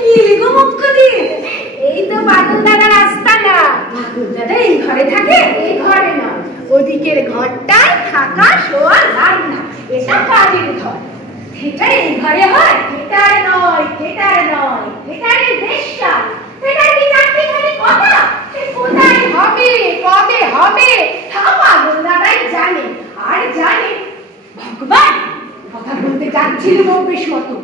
কি গো মুখ্য দিয়ে? এই তো বাদল দাদার আস্তানা। বাদল দাদা এই ঘরে থাকে? এই ঘরে না, ওদিকের ঘরটায় থাকা শোয়া রান্না, এটা কাজের ঘর। এটা এই ঘরে হয়? থিয়েটার নয়, থিয়েটার নয়, থিয়েটারের বেশ্যা। থিয়েটার কি চারটিখানি কথা? সে কোথায় হবে, কবে হবে, তা বাদল দাদাই জানে। আর জানে ভগবান, কথা বলতে যাচ্ছিল বেশ মতো,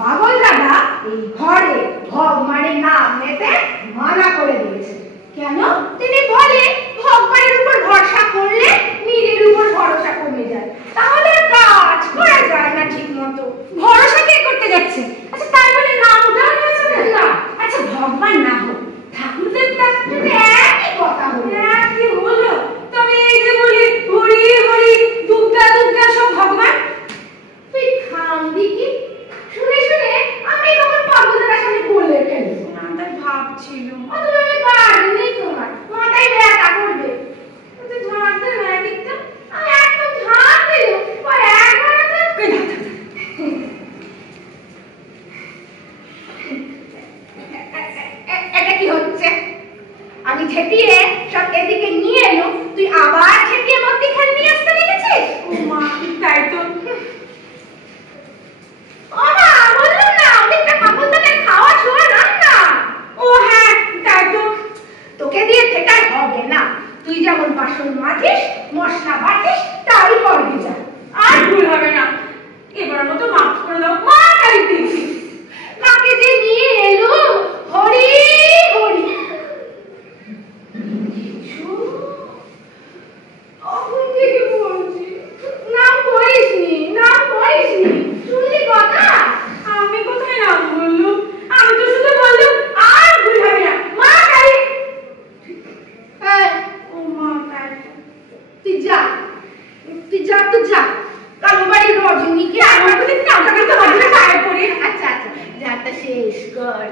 পাগল দাদা এই ঘরে ভগবানের নাম নিতে মানা করে দিয়েছে। কেন? তিনি বলে ভগবানের উপর ভরসা করলে নিজের উপর ভরসা কমে যায়, তাহলে কাজ করা যায় না ঠিক মতো। ভরসা কে করতে যাচ্ছে? আচ্ছা তাই বলে নাম দেওয়া হয়েছে না? আচ্ছা ভগবান না হোক, ঠাকুর দেবতা, একই কথা হলো। একই হলো, তবে এই যে বলি হরি হরি দুর্গা দুর্গা সব ভগবান। তুই থাম দেখি, শুনে শুনে আমি তখন পাগল দাদার সামনে বলে ফেলেছি। আমি তাই ভাবছিলাম অথবা আমি পারিনি, তোমার মাথায় ব্যথা করবে। তুই ঝাড় দে না দেখতাম, আমি একদম ঝাড় দিল একবার এটা কি হচ্ছে? আমি ঝেঁটিয়ে সব এদিকে নিয়ে এলো, তুই আবার ঝেঁটিয়ে মধ্যিখানে নিয়ে আসতে দেখেছিস? ও মা, তাই তো। ও মা, বললাম না অনেকটা পাগল দাদার খাওয়া ছোঁয়া রান্না। ও হ্যাঁ, তাই তো। তোকে দিয়ে থিয়েটার হবে না, তুই যেমন বাসন মাজিস মশলা বাটিস তাই করবি যা। আর ভুল হবে না, এবার মতো মাফ করে দাও মা। তাই দিয়েছি কাকে যে নিয়ে এলো, হরি হরি। নাম করিসনি, নাম করিসনি, শুনলি কথা? আমি কোথায় নাম বললুম? আমি তো শুধু বললুম আর ভুল হবে না মা। তাই ও মা, তাই তুই যা, তুই যা, তুই যা। কালো বাড়ি রজনীকে আমার তো দেখি নামটা করতে হবে না, পায়ে পড়ে। আচ্ছা আচ্ছা, যাটা শেষ কর।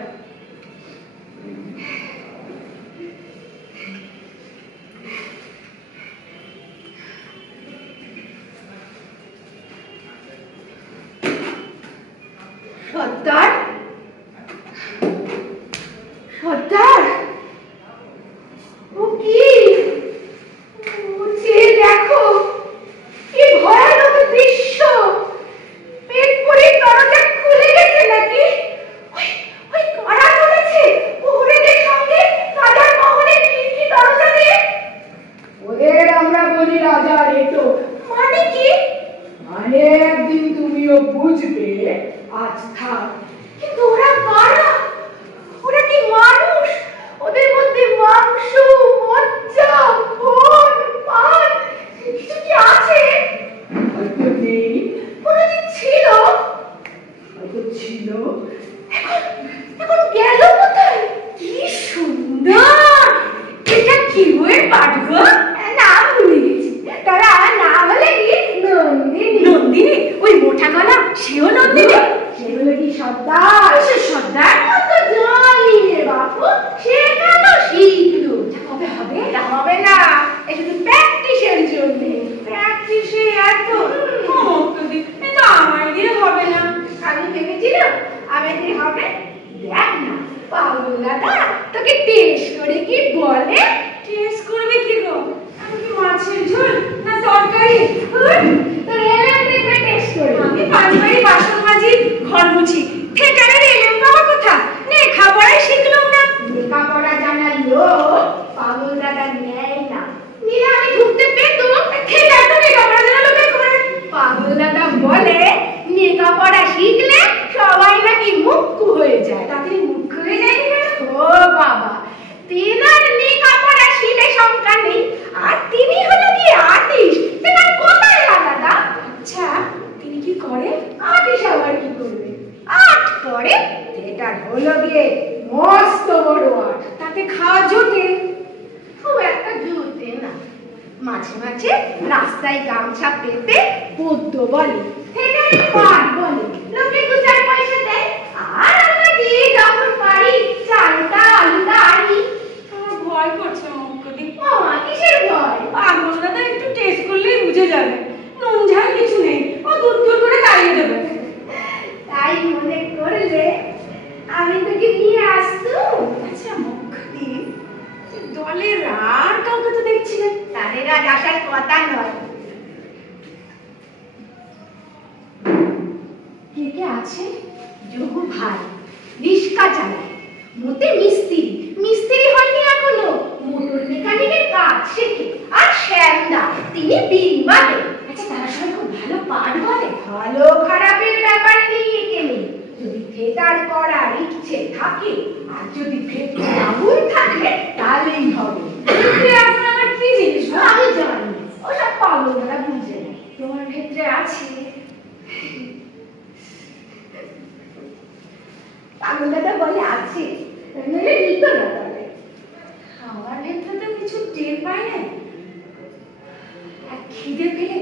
সর্দার, সর্দার, ও কি? ও চেয়ে দেখো, কি ভয়ানক দৃশ্য! পেট পরে দরজা খুলে গেছে নাকি? ওই কারা চলেছে ওহরেদের সঙ্গে রাজার মহলের খিড়কি দরজা দিয়ে? ওদের আমরা বলি রাজার এটো। মানে কি? মানে একদিন তুমিও বুঝবে, আজ থাক। কিন্তু ওরা কারা? ওরা কি মানুষ? ওদের মধ্যে মাংস, মজ্জা, বন, পান কিছু কি আছে? হয়তো নেই, কোনদিন ছিল, হয়তো ছিল, এখন গেল কোথায়? কি সুন্দর! এটা কি বইয়ের পাঠ গো? নাম ভুলে গেছি। তারা নাম হলে কি নন্দিনী। নন্দিনী? ওই মোটা গলা সেও নন্দিনী? সেগুলো কি সর্দার? সে সর্দার তো জানি রে বাপু, সে কেন শিখলো? কবে হবে? এটা হবে না, এই শুধু প্র্যাকটিসের জন্য। প্র্যাকটিসে এত এটা আমার দিয়ে হবে না। আমি ভেবেছিলাম আমার দিয়ে হবে। দেখ না পাগল দাদা তোকে টেস্ট করে কি বলে। টেস্ট করবে কি গো? আমি কি মাছের ঝোল না তরকারি? তোর এলেম দেখবে টেস্ট করে। আমি পাঁচবারই বাসন মাজি, ঘর মুছি, থিয়েটারের এলেম পাওয়া কথা। লেখাপড়াই শিখলাম না। লেখাপড়া জানার লোক পাগল দাদা নেয় না, নিলে আমি ঢুকতে পেতাম। থিয়েটার তো লেখাপড়া জানার লোকের ঘরে। পাগল দাদা বলে লেখাপড়া শিখলে সবাই নাকি মুখ্য হয়ে যায়। তাড়াতাড়ি মুখ্য হয়ে যায় না? ও বাবা, তেনার লেখাপড়া শিখে সংখ্যা নেই, আর তিনি হলো কি আর্টিস্ট। তেনার কোথায় আলাদা? আচ্ছা তিনি কি করে? আর্টিস্ট আবার কি করবে? আর্ট করে। থিয়েটার হলো গিয়ে মস্ত বড় আর্ট, তাতে খাওয়া জোটে? খুব একটা জোটে না। মাঝে মাঝে রাস্তায় গামছা পেতে পদ্য বলে, থিয়েটারে পাঠ বলে, লোকে দু চার পয়সা দেয়। আর আমরা দিয়ে যখন পারি চালটা আলুটা আনি। আমার ভয় করছে মুখ্যদি। মামা কিসের ভয়? পাগল দাদা একটু টেস্ট করলেই বুঝে যাবে, নুন ঝাল কিছু নেই, ও দূর দূর করে তাড়িয়ে দেবে। তাই মনে করলে আমি তো আজ আসার কথা নয়। কে কে আছে? যোগু ভাই রিস্কা চালায়, মোটে মিস্ত্রি হয়নি এখনো, মোটর মেকানিকের কাজ শেখে। আর শ্যামদা, তিনি বিলবাদে। আচ্ছা, তারা সবাই খুব ভালো পাঠ বলে? ভালো খারাপের ব্যাপার নেই এখানে, যদি থিয়েটার করার ইচ্ছে থাকে আর যদি ভেতরে আগুন থাকে তাহলেই হবে। আগুন আমার কি জিনিস আমি জানি, ওসব পাগলরা বুঝে না। তোমার ভেতরে আছে। পাগলটা বলে আছে, নইলে নিত না। তবে আমার ভেতরে তো কিছু টের পাই না। আর খিদে পেলে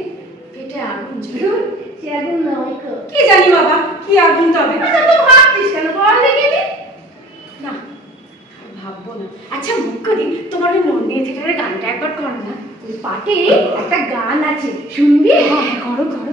পেটে আগুন জ্বলুন, সে আগুন নয়। কি জানি বাবা, কি আগুন তবে? আচ্ছা, তো ভাবছিস কেন? বল দেখে দি। না, ভাববো না। আচ্ছা মুখ্যদি, তোমার ওই নন্দিনী থিয়েটারের গানটা একবার কর না। ওই পাটে একটা গান আছে, শুনবি? হ্যাঁ, করো করো।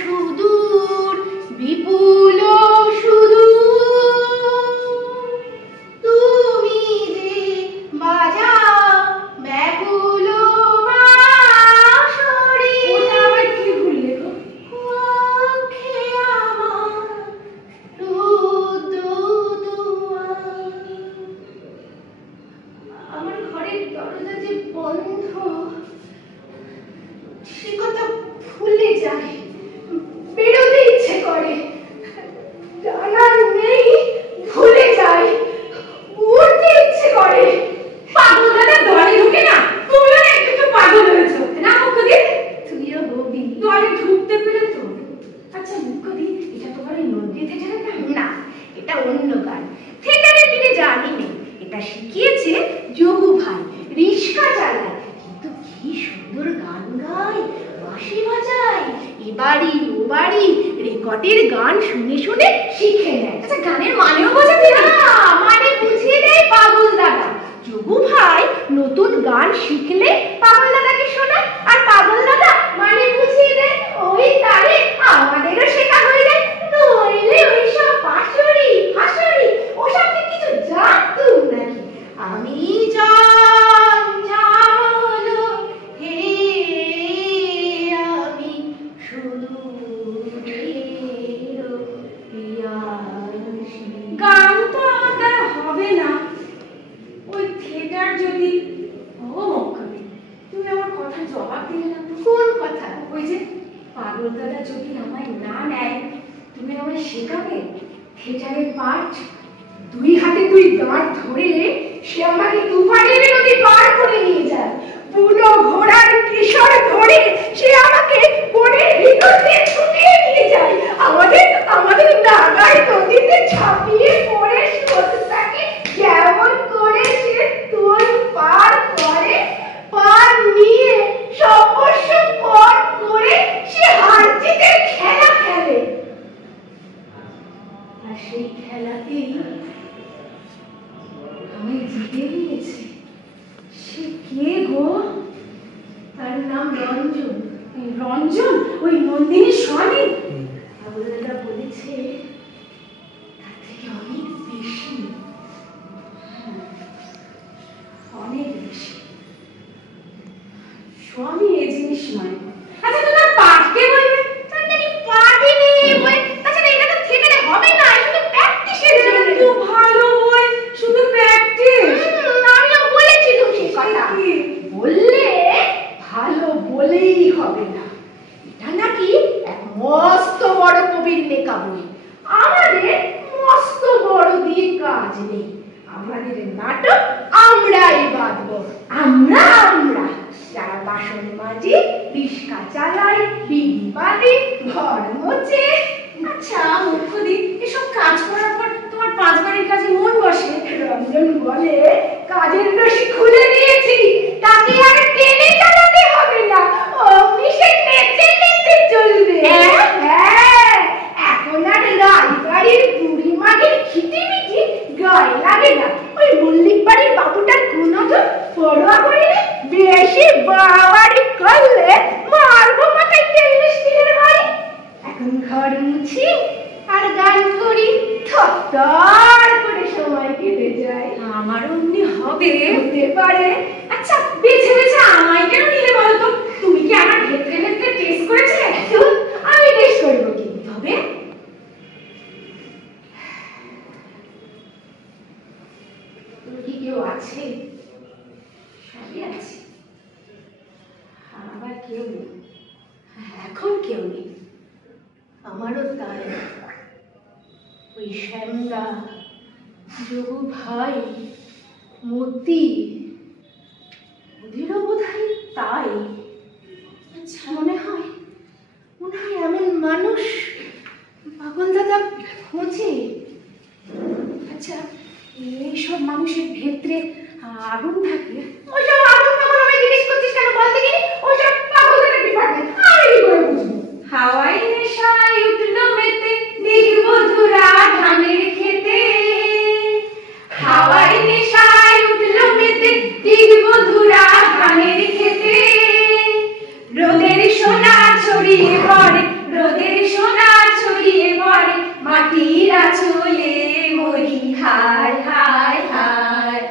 সুদূর বিপুল সুদূর বাড়ি ও বাড়ি রেকর্ডের গান শুনে শুনে শিখে নেয়। আচ্ছা, গানের মানেও বোঝাতে না? মানে বুঝিয়ে দেয় পাগল দাদা। যোগু ভাই নতুন গান শিখলে পাগল দাদাকে শোনায়, আর পাগল দাদা মানে বুঝিয়ে দেয়। ওই তারে আমাদেরও শেখা হয়ে যায়। নইলে ওইসব পাশরি ফাঁসরি ওসব কিছু জানতুম নাকি? আমি জানো হে আমি শুধু গান তো আমাদের হবে না, ওই থিয়েটার যদি। ও মক্কাবি, তুমি আমার কথা জবাব দিলে না তো। কোন কথা? ওই যে পাগল দাদা যদি আমায় না নেয়, তুমি আমায় শেখাবে থিয়েটারের পাঠ? দুই হাতে দুই দাঁত ধরে সে আমাকে দুপারের নদী পার করে নিয়ে যায়। বুনো ঘোড়ার কিশোর ধরে সে আমাকে বনের ভিতর দিয়ে ছুটিয়ে নিয়ে যায়। আমাদের নাগায় নদীতে ঝাঁপিয়ে পড়ে স্রোতটাকে কেমন করে সে তোল পার করে। পার নিয়ে সর্বস্ব পথ করে সে হার জিতের খেলা খেলে। আর সেই খেলাতেই আমি জিতে নিয়েছি। সে কে গো? তার নাম রঞ্জন। রঞ্জন ওই নন্দিনীর স্বামী? পাগলদাদা বলেছে তার থেকে অনেক বেশি, অনেক বেশি। স্বামী এই জিনিস নয়। আচ্ছা, তোমার পাঠ কে বলবে? পার্টি নেই বই। তাছাড়া এটা তো থিয়েটারে হবে না, শুধু প্র্যাকটিসের জন্য। তো ভালো বই, শুধু প্র্যাকটিস। আমিও বলেছি তো সে কথা। বললে ভালো বলেই হবে না। এটা নাকি এক মস্ত বড় কবির লেখা বই। আমাদের মস্ত বড় দিয়ে কাজ নেই। আমাদের নাটক আমরাই বাঁধবো। আমরা যারা বাসন মাজি, রিস্কা চালাই, বিড়ি বাঁধে, ঘর মোছে। আচ্ছা মুখ্যদি, এসব কাজ করার পর তোমার 5 বাড়ির কাজে মন বসে? রঞ্জন বলে কাজের রশি খুলে দিয়েছি, তাকে আর টেনে চালাতে হবে না, অমনি সে নেচে নেচে চলবে। হ্যাঁ, এখন আর রায়বাড়ির বুড়ি মাগের খিটিমিটি গায়ে লাগে না। ওই মল্লিক বাড়ির বাবুটার কোনো তো পড়ুয়া করিনি। বেশি বাড়াবাড়ি করলে মারবো মাথায় টেনে স্টিলের বাড়ি। এখন ঘর মুছি আর গান করি, থর করে সময় কেটে যায়। আমার অমনি হবে? হতে পারে। আচ্ছা, বেছে বেছে আমায় কেন নিলে বলো তো? তুমি কি আমার ক্ষেত্রে ক্ষেত্রে টেস্ট করেছিলে? আমি টেস্ট করবো কি? তবে কি কেউ আছে? সবই আছে, আবার কেউ নেই। এখন কেউ নেই। আমারও তাই। ওই শ্যামদা, যোগু ভাই, মতি, ওদেরও বোধহয় তাই। আচ্ছা, মনে হয় এমন মানুষ পাগল দাদা খোঁজে। আচ্ছা, এইসব মানুষের ভেতরে আগুন থাকে? ওইসব আগুন তখন আমি জিজ্ঞেস করছিস কেন বল দেখিনি? ওইসব পাগল দাদার ডিপার্টমেন্ট, আমি কি করে বুঝবো? হাওয়াই নেশায় উঠলো মেতে নির্বধুরা ধানের খেতে। হাওয়াই নেশায় উঠলো মেতে নির্বধুরা ধানের খেতে। রোদের সোনা ছড়িয়ে পড়ে, রোদের সোনা ছড়িয়ে পড়ে, মাটির আঁচলে মরি হায় হায় হায়।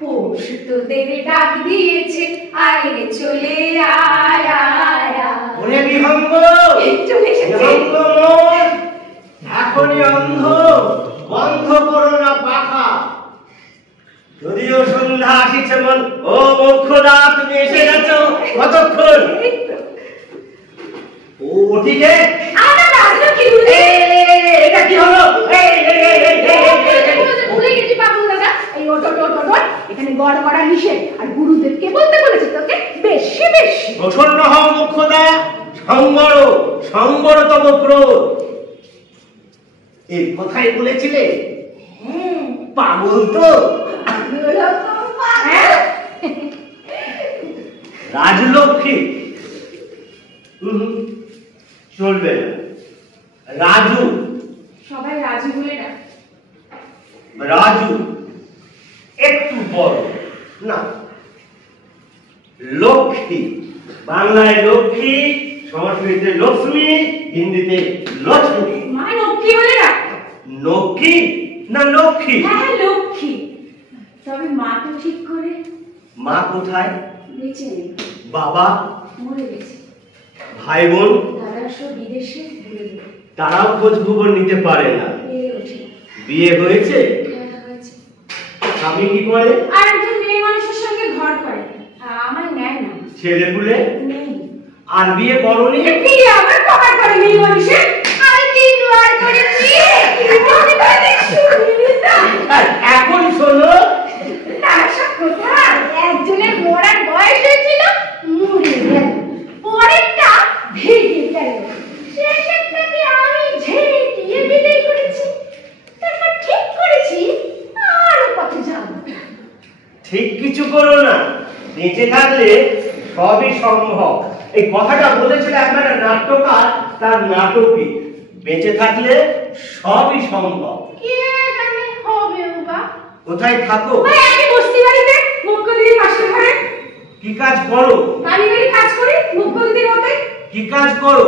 পৌষ তোদের ডাক দিয়েছে, আয় রে চলে আয় আয় আয়। ওরে বিহঙ্গ, চলে এসেছে। বিহঙ্গ মন, এখনই অন্ধ, বন্ধ করো না পাখা। যদিও সন্ধ্যা আসিছে মন, ও মোক্ষদা তুমি এসে গেছো কতক্ষণ? ও ওটিকে এটা কি হলো? ভুলে গেছি পাগল দাদা। এই ওট ওট ওট ওট, এখানে গড় গড়া নিষেধ। আর গুরুদেবকে বলতে বলেছে তোকে বেশি বেশি। প্রসন্ন হও মোক্ষদা, সংবরতম ক্রোধ। এই কথাই বলেছিলে? পাগল তো। রাজলক্ষ্মী চলবে না। রাজু। সবাই রাজু বলে ডাক। রাজু একটু বড় না, লক্ষ্মী। বাংলায় লক্ষ্মী, সংস্কৃতে লক্ষ্মী, হিন্দিতে লক্ষ্মী। মা লক্ষ্মী বলে ডাক। লক্ষ্মী না লক্ষ্মী? হ্যাঁ লক্ষ্মী। তবে মা তো ঠিক করে। মা কোথায়? বেঁচে নেই। বাবা? মরে গেছে। ভাই বোন? দাদা সব বিদেশে ঘুরে গেল। তারাও খোঁজ খবর নিতে পারে না। বিয়ে হয়েছে? হয়েছে। স্বামী কি করে? আর একজন মেয়ে মানুষের সঙ্গে ঘর করে, আমার নেয় না। ছেলে পুলে? নেই। আর বিয়ে করনি? বিয়ে আবার কবার করে মেয়ে মানুষের? আমি 3 বার করেছি। এখন শোনো, তাসা কোথায় একজনের মরার বয়স হয়েছিল, মরে গেল। পরেরটা ভেঙে গেল। শেষেরটাকে আমি ঝেড়ে দিয়ে বিদায় করেছি। তারপর ঠিক করেছি আরো কত যাব। ঠিক কিছু করো না, বেঁচে থাকলে সবই সম্ভব। এই কথাটা বলেছিল একবার নাট্যকার তার নাটকে, বেঁচে থাকলে সবই সম্ভব। কে জানে হবে বা? কোথায় থাকো? ওই আমি বস্তি বাড়িতে মুখ্যদিদির পাশের ঘরে। কি কাজ করো? বাড়ি বাড়ি কাজ করি মুখ্যদিদির মতে। কি কাজ করো?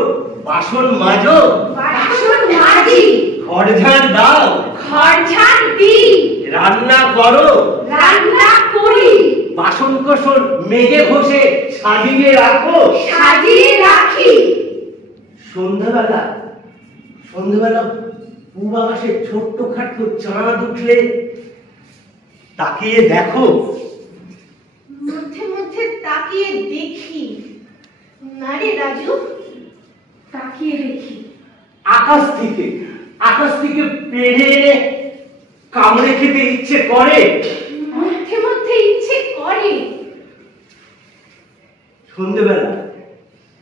বাসন মাজো? বাসন মাজি, ঘর ঝাড় দাও? ঘর ঝাড় দিই, রান্না করো? রান্না করি, বাসন কোসন মেজে ঘষে সাজিয়ে রাখো? সাজিয়ে রাখি। সন্ধ্যাবেলা পূব আকাশে ছোট্ট খাট্ট চাঁদ উঠলে তাকিয়ে দেখো? মধ্যে মধ্যে তাকিয়ে দেখি। না রে রাজু, তাকিয়ে দেখি। আকাশ থেকে পেড়ে এনে কামড়ে খেতে ইচ্ছে করে? মধ্যে মধ্যে ইচ্ছে করে। সন্ধ্যেবেলা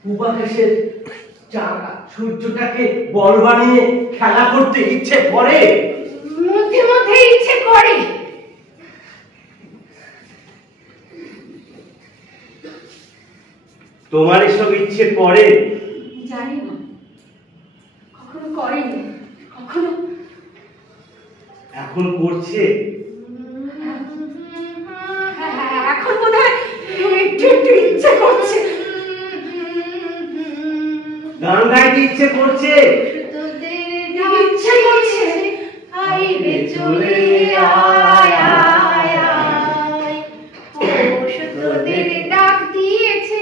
পূব আকাশের সূর্যটাকে বল বানিয়ে খেলা করতে ইচ্ছে করে? মধ্যে মধ্যে ইচ্ছে করে। তোমার এসব ইচ্ছে করে? জানি না, কখনো করেনি, কখনো। এখন করছে? এখন বোধহয় একটু একটু ইচ্ছে করছে। গান গাইতে ইচ্ছে করছে? ইচ্ছে করছে। আই রে চলে আয় আয় আয়, ও সুতোদের ডাক দিয়েছে।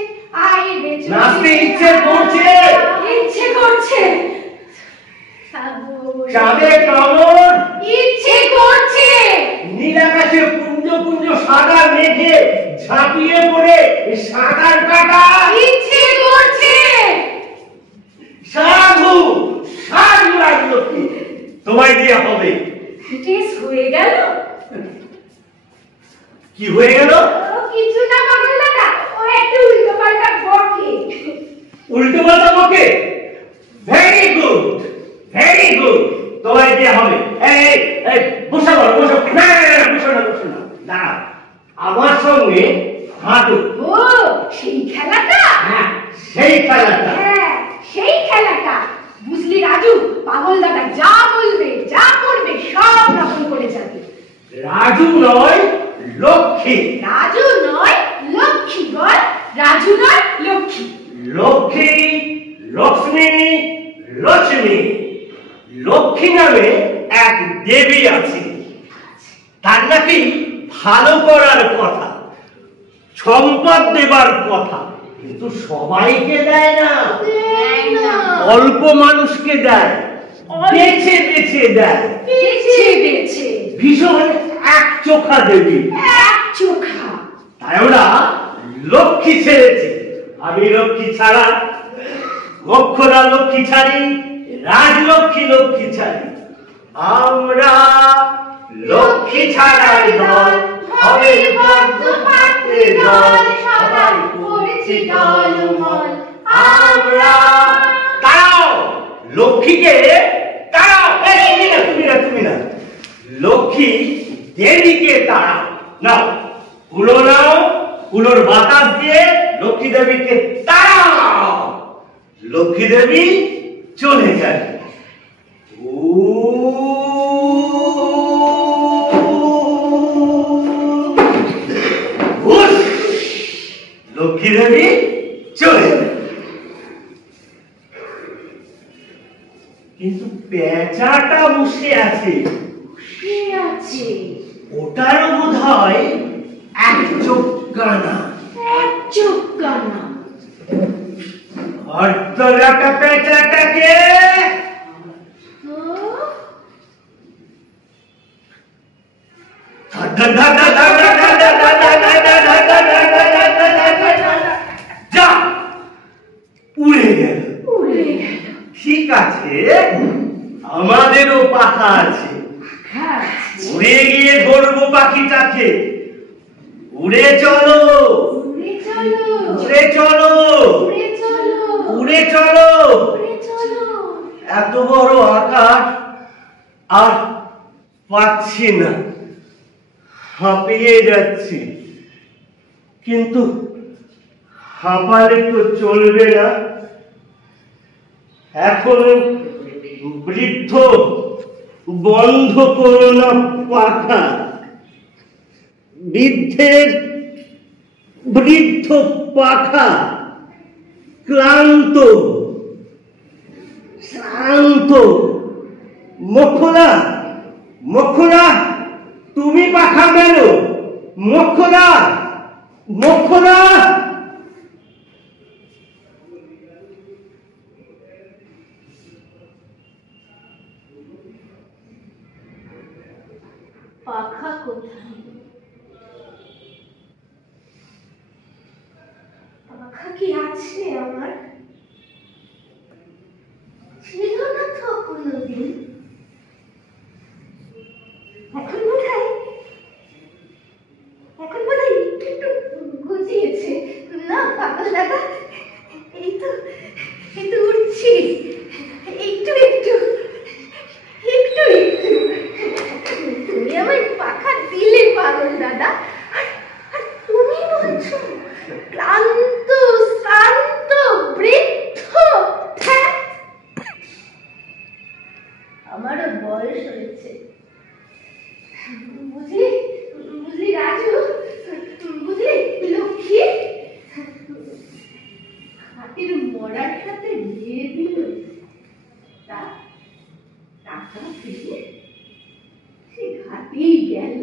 আই রে চলে নাচতে ইচ্ছে করছে? ইচ্ছে করছে। চাঁদে কামড়? ইচ্ছে করছে। নীল আকাশে পুঞ্জ পুঞ্জ সাদা মেঘে ঝাঁপিয়ে পড়ে সাঁতার কাটা ইচ্ছে করছে। সাধু রাজু, তোমায় দিয়ে হবে। টেস্ট হয়ে গেল। কি হয়ে গেল? ও কিছু না পাগল দাদা, ও একটু উল্টো পাল্টা বকে। উল্টো পাল্টা বকে? ভেরি গুড, তোমায় দিয়ে হবে। এই বসো বসো। না বসো না, দাঁড়াও, আমার সঙ্গে হাঁটো। ও সেই খেলাটা? হ্যাঁ, সেই খেলাটা। হ্যাঁ সেই খেলাটা। বুঝলি রাজু, পাগল দাদা যা বলবে যা করবে সব রকম করে যাবে। রাজু নয় লক্ষ্মী। রাজু নয় লক্ষ্মী। বল রাজু নয় লক্ষ্মী। লক্ষ্মী, লক্ষ্মী, লক্ষ্মী। লক্ষ্মী নামে এক দেবী আছে, তার নাকি ভালো করার কথা, সম্পদ দেবার কথা, কিন্তু সবাইকে দেয় না, অল্প মানুষকে দেয়, বেছে বেছে দেয়। বেছে বেছে। ভীষণ এক চোখা দেবী, এক চোখা। তাই আমরা লক্ষ্মী ছেড়েছি। আমি লক্ষ্মী ছাড়া, মোক্ষদা লক্ষ্মী ছাড়ি, রাজলক্ষ্মী লক্ষ্মী ছাড়ি। আমরা লক্ষ্মী ছাড়ার দল, হবে পদ্ম পাত্রে জল, সবাই করেছি টলমল। আমরা তারাও লক্ষ্মীকে, তারাও তুমি না, লক্ষ্মী দেবীকে তারাও। নাও কুলো, নাও কুলোর বাতাস দিয়ে লক্ষ্মী দেবীকে তারাও। লক্ষ্মী দেবী চলে গেল। লক্ষ্মী দেবী চলে গেল, কিন্তু পেঁচাটা বসে আছে। ওটারও বোধ হয় এক চোখ কানা। অর্ধলাটা পেঁচাটাকে যা উড়ে গেল। ঠিক আছে, আমাদেরও পাখা আছে, উড়ে গিয়ে ধরবো পাখিটাকে। উড়ে চলো, উড়ে চলো, উড়ে চলো। এত বড় আকাশ আর পাচ্ছি না, হাঁপিয়ে যাচ্ছি। কিন্তু হাঁপালে তো চলবে না, এখন বৃদ্ধ বন্ধ করো না পাখা। বৃদ্ধ পাখা ক্লান্ত শ্রান্ত। মোক্ষদা তুমি পাখা গেল। মোক্ষদা, পাখা কোথায়? পাখা কি আছে আমার? ছিল না তো কোনোদিন। এখন বোধহয় একটু গজিয়েছে না পাগল দাদা? এই তো উঠছি, একটু তুমি আমায় পাখা দিলে পাগল দাদা। আর তুমি বলছো ক্লান্ত শ্রান্ত বৃদ্ধ। আমারও বয়স হয়েছে, বুঝলি রাজু, বুঝলি লক্ষ্মী। হাতির মরার সাথে বিয়ে দিল, টাকা পেয়ে সে হাতেই গেল।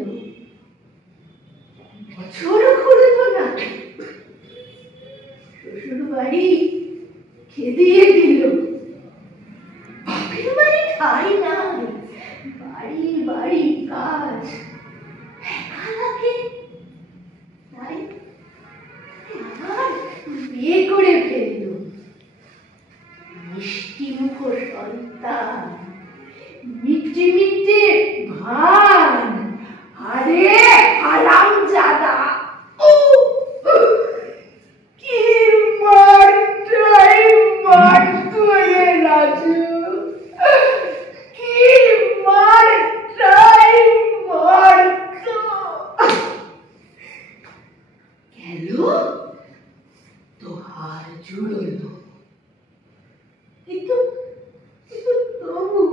বছরও ঘুরতো না, শ্বশুর বাড়ি খেদিয়ে দিল। বাপের বাড়ি ঠাই নাই, বাড়ি কাজ একা লাগে, তাই আবার বিয়ে করে ফেলল। মিষ্টি মুখ সন্তান, মিটে ভান। আরে হারামজাদা, কি মারতো রে রাজু, কি মারতো। গেল তো হার জুড়ল, কিন্তু তবু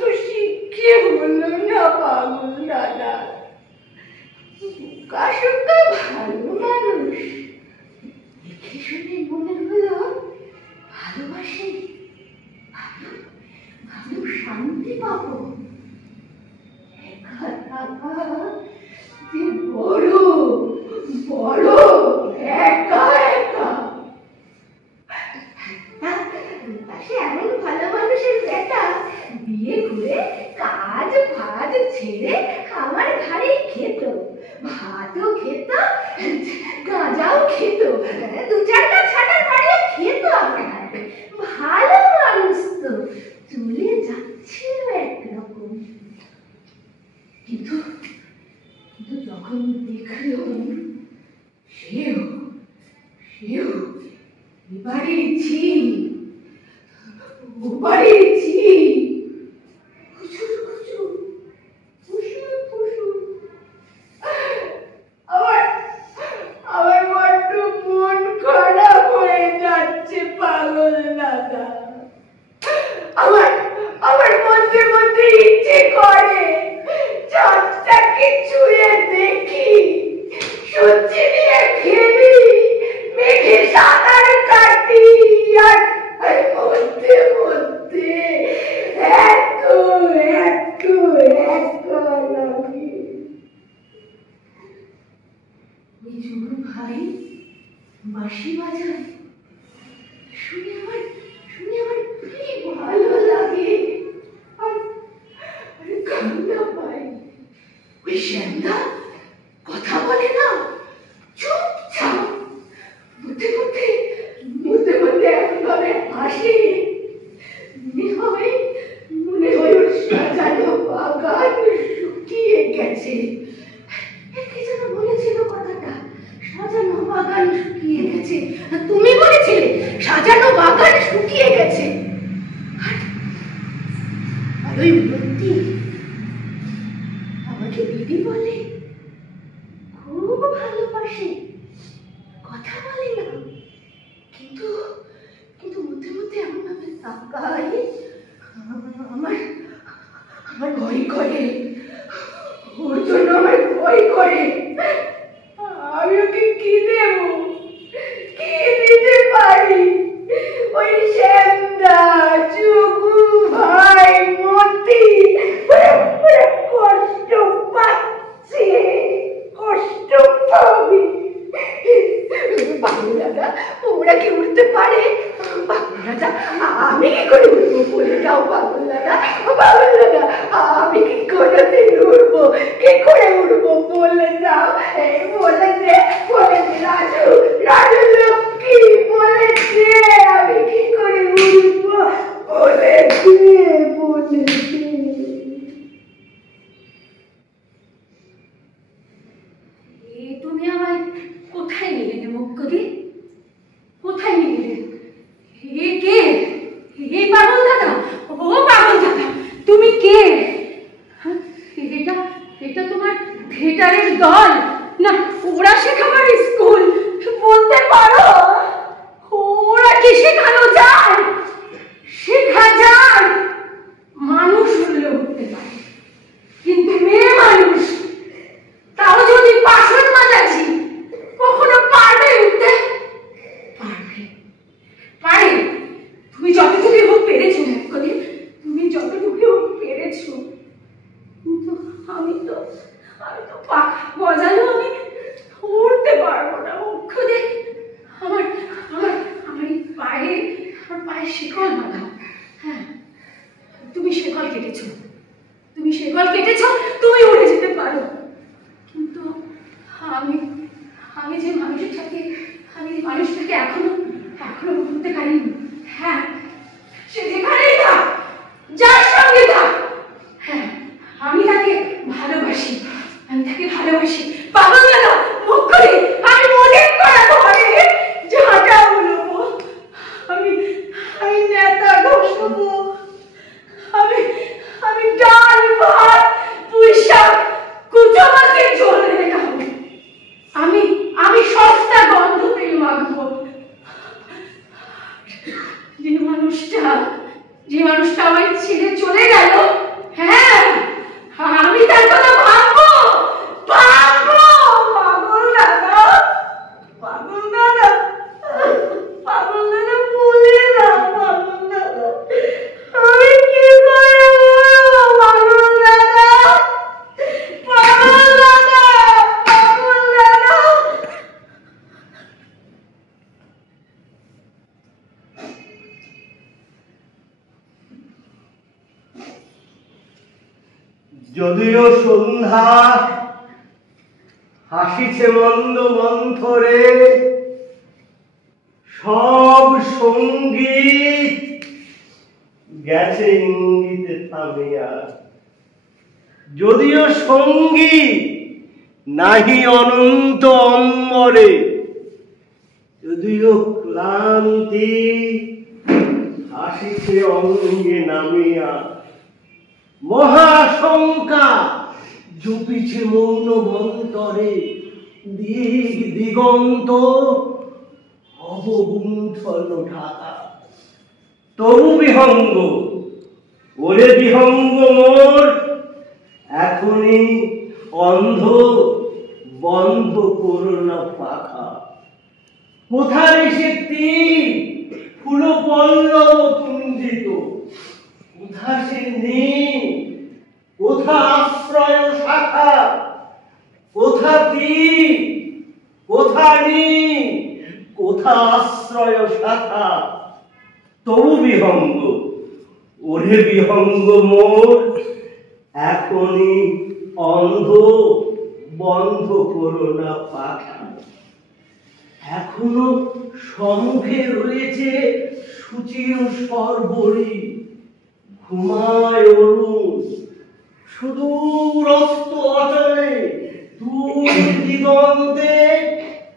তো শিক্ষে হলো না পাগল দাদা। কাশুকা ভালো মানুষ, দেখে শুনে মনে হলো ভালোবাসে, ভালো শান্তি পাবো। একা থাকা যে বড় একা। সে এমন ভালো মানুষের বেটা, বিয়ে করে কাজ ফাজ ছেড়ে আমার ঘাড়ে খেত, ভাতও খেত, গাঁজাও খেত, দু চারটা ছাটার বাড়িও খেত আমার হাতে। ভালো মানুষ তো, চলে যাচ্ছিল একরকম। কিন্তু যখন দেখলাম সেও বাড়ির ঝি, আমার বড্ড মন খারাপ হয়ে ওই জুনু ভাই বাঁশি বাজায়, শুনে আমার কি ভালো লাগে। আর কান্না পাই। ওই শ্যামদা কথা বলে না, চুপচাপ মধ্যে মধ্যে এমন ভাবে হাসে, মনে হয় ওর সাজানো বাগান শুকিয়ে গেছে। কে যেন বলেছিল কথাটা, সাজানো বাগান শুকিয়ে গেছে। তুমি বলেছিলে সাজানো বাগান শুকিয়ে গেছে। আর ওই মূর্তি আমাকে দিদি বলে, খুব ভালোবাসে, কথা বলে না, কিন্তু মধ্যে এমন ভাবে তাকায়, আমার ভয় করে। ওর জন্য আমার ভয় করে। আমি ওকে কি দেব, কি দিতে পারি? ওই শ্যামদা, চুগু ভাই, মতি কষ্ট পাচ্ছে, কষ্ট পাবি। বাবু দাদা, ওরা কি উঠতে পারে? বাবু দাদা, আমি কি করে উঠবো বলে দাও। বাবু দাদা, আমি কি কোনোদিন উঠবো? কি করে উঠবো বলে দাও। বলে দে রাজু লক্ষ্মী, বলে দে আমি কি করে উঠবো, বলে দে। তুমি আমায় কোথায় নিয়ে গেলে মুখ্যদি? কোথায় নিয়ে গেলে? কে? এই পাগল দাদা? ও পাগল দাদা, তুমি কে? এটা তোমার থিয়েটারের দল না ওরা শেখাবার স্কুল? বলতে পারো ওরা কি শেখানো যায়? শেখা যায়। মানুষ হলে উঠতে পারে, কিন্তু মেয়ে মানুষ, তাও যদি বাসন মাজাছি, কখনো পারবে উঠতে? পারে। তুমি যতটুকু হোক পেরেছো মুখ্যদি, তুমি যতটুকু হোক পেরেছো। কিন্তু আমি তো পাখা গজালো, আমি উঠতে পারবো না মুখ্যদি। আমার পায়ে শিকল বাঁধা। হ্যাঁ, তুমি শিকল কেটেছো, তুমি উড়ে যেতে পারো। কিন্তু আমি যে মানুষটাকে এখনো ভুলতে পারিনি। হ্যাঁ, সে যেখানেই থাক, যার সঙ্গে থাক, হ্যাঁ, আমি তাকে ভালোবাসি। পাগল দাদা, মুখ্যদি, আমি অনেক করা ঘরে ঝাঁটা উড়বো, আমি নেতা ঘষবো, আমি ডাল ভাত পুঁইশাক কুচো মাছের ঝোল রেখে খাবো, আমি সস্তা গন্ধ তেল মাখবো। যে মানুষটা আমায় ছেড়ে চলে গেল, হ্যাঁ, আমি তার কথা ভাববো। পাগল দাদা বলে না। পাগল দাদা, আমি কি করে বলবো? পাগল দাদা। যদিও সন্ধ্যা হাসিছে মন্দ মন্থরে, সব সঙ্গীত গেছে ইঙ্গিতে থামিয়া। যদিও সঙ্গীত নাহি অনন্ত অম্বরে, যদিও ক্লান্তি হাসিছে অঙ্গে নামিয়া। মহাশঙ্কা জপিছে মৌন মন্তরে, দিক দিগন্ত অবগুণ্ঠন ঢাকা। তবু বিহঙ্গ, ওরে বিহঙ্গ মোর, এখনই অন্ধ বন্ধ করো না পাখা। কোথায় সে তীর ফুল পল্লব পুঞ্জিত, কোথা সে নীল, কোথা আশ্রয় শাখা, কোথা তীর জানি কোথা আশ্রয় শাখা, তবু বিহঙ্গ, ওরে বিহঙ্গ মোর, এখনই অন্ধ, বন্ধ করো না পাখা। এখনো সম্মুখে রয়েছে সূচির সর্বরী, ঘুমায় অরুণ, সুদূর অস্ত অচলে, দূর দিগন্তে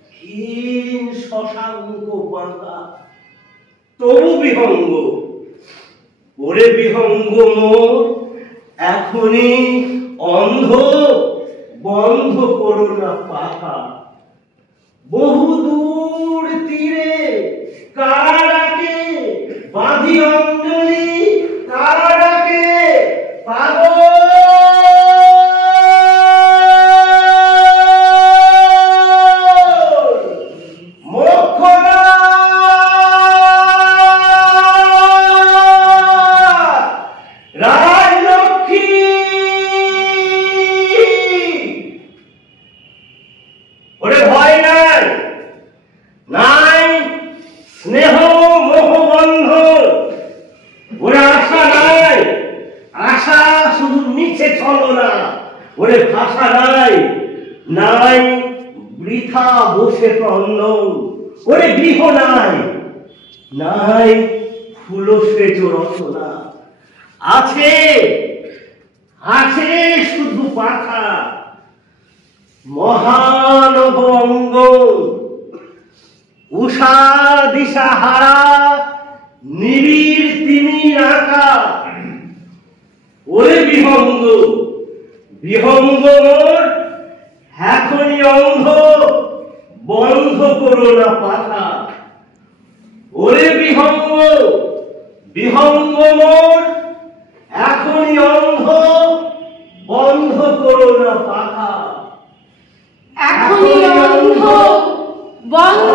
ক্ষীণ শশাঙ্ক বাঁকা, তবু বিহঙ্গ, ওরে বিহঙ্গ মোর, এখনই অন্ধ, বন্ধ করো না পাখা। বহু দূর তীরে কারা ডাকে, বাঁধি অঞ্জলি কারা ডাকে, পাগল নাই, বৃথা বসে ক্রন্দন, ওরে গৃহ নাই, নাই ফুলসেজ রচনা, আছে আছে শুধু পাখা, মহানব অঙ্গ, উষা দিশা হারা, নিবিড় তিমির আঁকা, ওরে বিহঙ্গ, বিহঙ্গ মোর, এখনই অন্ধ, বন্ধ করো না পাখা। ওরে বিহঙ্গ, বিহঙ্গ মোর, এখনই অন্ধ, বন্ধ করো না পাখা। এখনই অন্ধ, বন্ধ